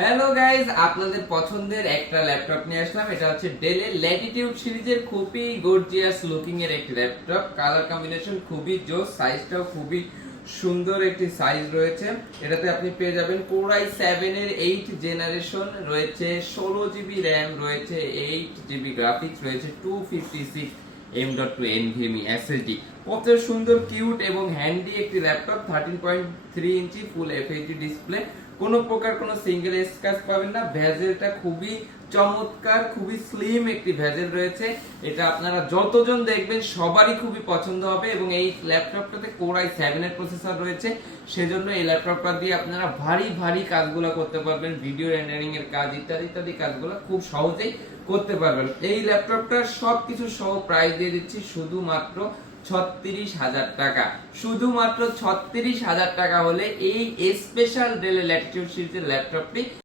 Hello guys, আপনাদের পছন্দের একটা ল্যাপটপ নিয়ে আসলাম। এটা হচ্ছে ডেলের ল্যাটিটিউড সিরিজের খুবই গর্জিয়াস লুকিং এর একটি ল্যাপটপ। কালার কম্বিনেশন খুবই জোস, সাইজটাও খুবই সুন্দর একটি সাইজ রয়েছে। এটাতে আপনি পেয়ে যাবেন Core i7 এর 8 জেনারেশন রয়েছে, 16 জিবি র্যাম রয়েছে, 8 জিবি গ্রাফিক্স রয়েছে, 256 M.2 NVMe SSD। কত সুন্দর, কিউট এবং হ্যান্ডি একটি ল্যাপটপ। 13.3 ইঞ্চি ফুল FHD ডিসপ্লে, কোনো প্রকার কোনো সিঙ্গেল স্ক্র্যাচ পাবেন না। ভেজেলটা খুবই চমৎকার, খুবই স্লিম একটি ভেজেল রয়েছে। এটা আপনারা যতজন দেখবেন সবারই খুবই পছন্দ হবে এবং এই ল্যাপটপটাতে Core i7 এর প্রসেসর রয়েছে, সেজন্য এই ল্যাপটপটা দিয়ে আপনারা ভারী ভারী কাজগুলো করতে পারবেন। ভিডিও রেন্ডারিং এর কাজ ইত্যাদি ইত্যাদি কাজগুলো খুব সহজেই করতে পারবেন। এই ল্যাপটপটার সবকিছু সহ প্রাইস দিয়ে দিচ্ছি শুধুমাত্র 36,000 টাকা। শুধুমাত্র 36,000 টাকা হলে এই স্পেশাল ডেল ল্যাটিটিউড সিরিজের ল্যাপটপটি